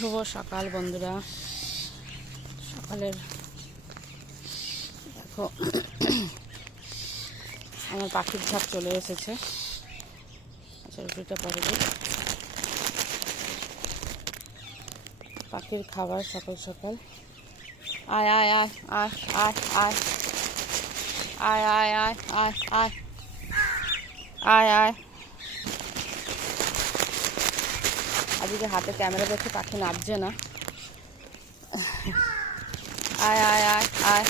শুভ সকাল বন্ধুরা। সকালের দেখো, আমার পাখির ঝাপ চলে এসেছে। আচ্ছা পাখির খাবার সকাল সকাল। আয় আয় আয় আয় আয় আয়। আয় আয় আয় আয় আয়। আয় আয়। আজকে হাতে ক্যামেরা দেখে পাখি নাচছে না। আয় আয় আয় আয়।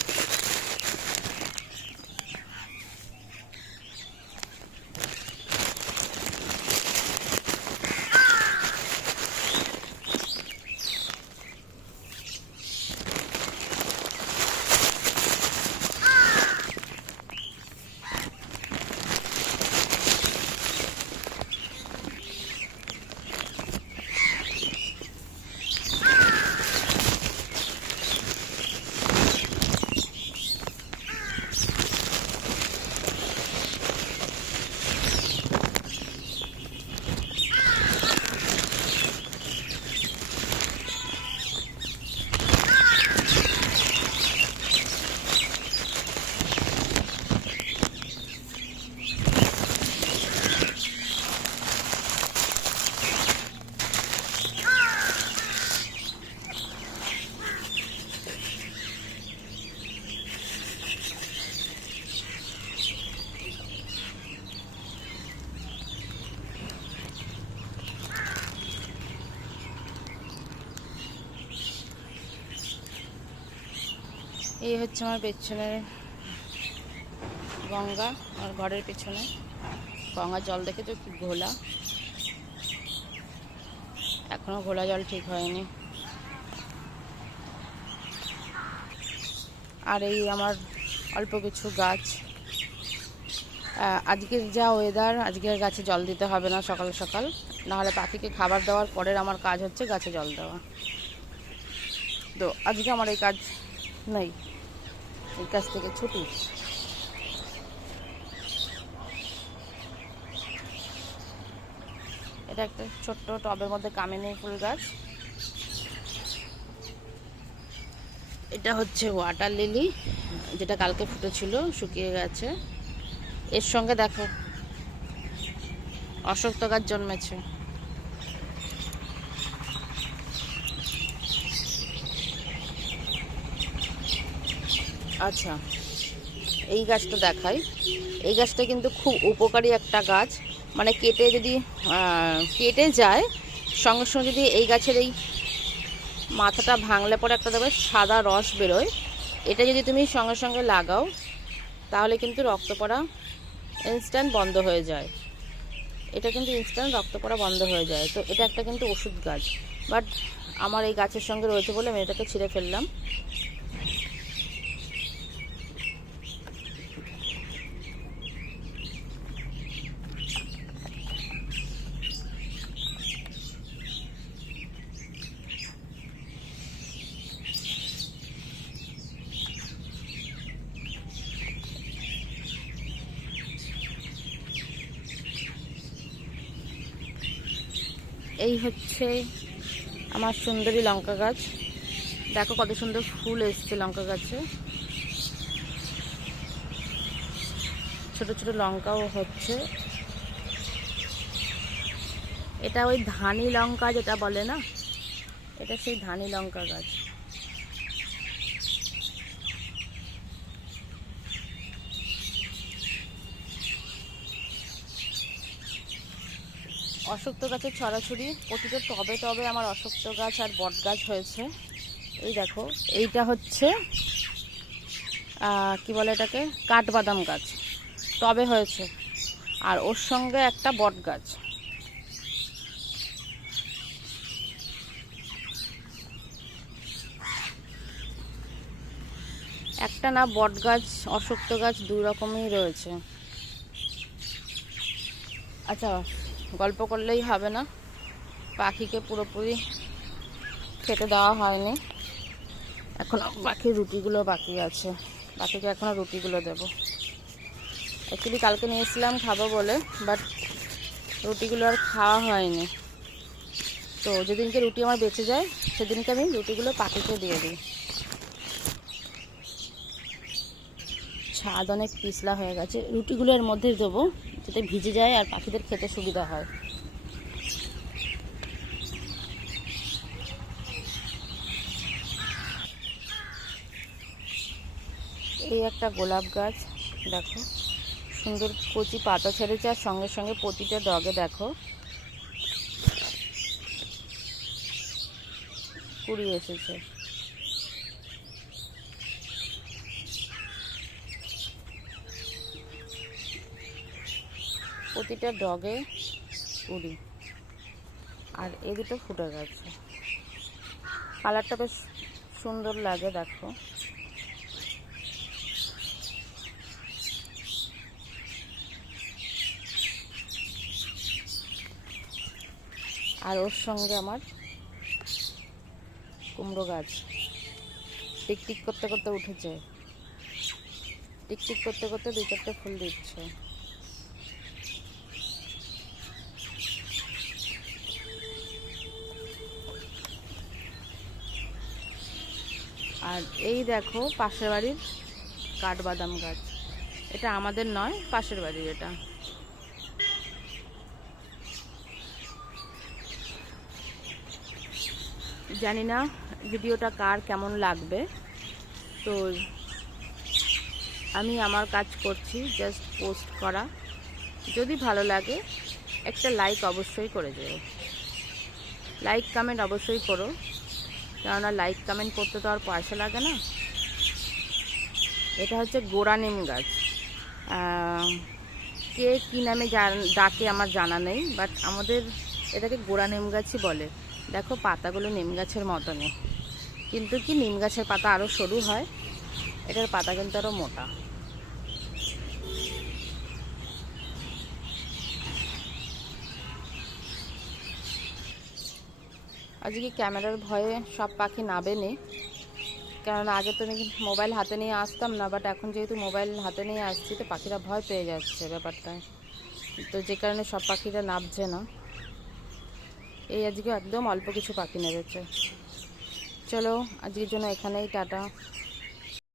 এই হচ্ছে আমার পেছনের গঙ্গা, আমার ঘরের পেছনে। গঙ্গার জল দেখে তো কি ঘোলা। এখনও ঘোলা জল ঠিক হয়নি। আর এই আমার অল্প কিছু গাছ। আজকের যা ওয়েদার আজকের গাছে জল দিতে হবে না সকাল সকাল। নাহলে পাখিকে খাবার দেওয়ার পরের আমার কাজ হচ্ছে গাছে জল দেওয়া। তো আজকে আমার এই কাজ নেই। এই কাজ থেকে ছুটি। এটা একটা ছোট্ট টবের মধ্যে কামিনী ফুল গাছ। এটা হচ্ছে ওয়াটার লিলি যেটা কালকে ফুটেছিল, শুকিয়ে গেছে। এর সঙ্গে দেখো, অশোক গাছ জন্মেছে। আচ্ছা। এই গাছটা দেখাই। এই গাছটা কিন্তু খুব উপকারী একটা গাছ। মানে কেটে যদি কেটে যায়, সঙ্গে সঙ্গে যদি এই গাছের এই মাথাটা ভাঙলে পরে একটা দেবে সাদা রস বেরোয়। এটা যদি তুমি সঙ্গে সঙ্গে লাগাও, তাহলে কিন্তু রক্ত পড়া ইনস্ট্যান্ট বন্ধ হয়ে যায়। এটা কিন্তু ইনস্ট্যান্ট রক্ত পড়া বন্ধ হয়ে যায়। তো এটা একটা কিন্তু ওষুধ গাছ। বাট আমার এই গাছের সঙ্গে রয়েছে বলে আমি এটাকে ছিঁড়ে ফেললাম। এই হচ্ছে আমার সুন্দরী লঙ্কা গাছ। দেখো কত সুন্দর ফুল এসছে লঙ্কা গাছে। ছোট ছোট লঙ্কাও হচ্ছে। এটা ওই ধানি লঙ্কা যেটা বলে না? এটা সেই ধানি লঙ্কা গাছ। অশক্ত গাছের ছড়াছড়ি প্রতিটা টবে টবে আমার অশক্ত গাছ আর বট গাছ হয়েছে। এই দেখো, এইটা হচ্ছে কি বলে এটাকে? কাঠবাদাম গাছ। টবে হয়েছে। আর ওর সঙ্গে একটা বট গাছ। একটা না বট গাছ অশক্ত গাছ দুই রকমই রয়েছে। আচ্ছা গল্প করলেই হবে না। পাখিকে পুরোপুরি খেতে দেওয়া হয়নি। এখনও বাকি রুটিগুলো বাকি আছে। বাকিকে এখনও রুটিগুলো দেবো। অ্যাকচুয়ালি কালকে নিয়েছিলাম খাব বলে বাট রুটিগুলো আর খাওয়া হয়নি। তো যেদিনকে রুটি আমার বেঁচে যায়, সেদিনকে আমি রুটিগুলো পাখিকে দিয়ে দিই। ছাদ অনেক পিছলা হয়ে গেছে। রুটিগুলো এর মধ্যে দেবো। যাতে ভিজে যায় আর পাখিদের খেতে সুবিধা হয়। এই একটা গোলাপ গাছ, দেখো। সুন্দর কচি পাতা ছেড়েছে আর সঙ্গে সঙ্গে প্রতিটা ডগে দেখো। কুড়ি এসেছে। প্রতিটা ডগে কুড়ি আর এই দুটো ফুটে গেছে। কালারটা বেশ সুন্দর লাগে, দেখো। আর ওর সঙ্গে আমার কুমড়ো গাছ। টিকটিক করতে করতে উঠেছে। টিকটিক করতে করতে দুই চারটে ফুল দিচ্ছে। আর এই দেখো পাশের বাড়ির কাঠবাদাম গাছ। এটা আমাদের নয়, পাশের বাড়ির এটা। জানি না ভিডিওটা কার কেমন লাগবে। তো আমি আমার কাজ করছি জাস্ট পোস্ট করা। যদি ভালো লাগে, একটা লাইক অবশ্যই করে দেবে লাইক কমেন্ট অবশ্যই করো। কেননা লাইক কমেন্ট করতে তো আর পয়সা লাগে না। এটা হচ্ছে গোড়া নিম গাছ। কে কী নামে ডাকে আমার জানা নেই বাট আমাদের এটাকে গোড়া নিম গাছই বলে। দেখো পাতাগুলো নিম গাছের মতনই। কিন্তু কি নিম গাছের পাতা আরও সরু হয়? এটার পাতা কিন্তু আরও মোটা। আজকে ক্যামেরার ভয়ে সব পাখি নাবেনি। কারণ আগে তো নাকি মোবাইল হাতে নিয়ে আসতাম না বাট এখন যেহেতু মোবাইল হাতে নিয়ে আসছি, তো পাখিরা ভয় পেয়ে যাচ্ছে ব্যাপারটায়। তো যে কারণে সব পাখিরা নাবছে না। এই আজকে একদম অল্প কিছু পাখি নেবেছে। চলো, আজকের জন্য এখানেই, টাটা।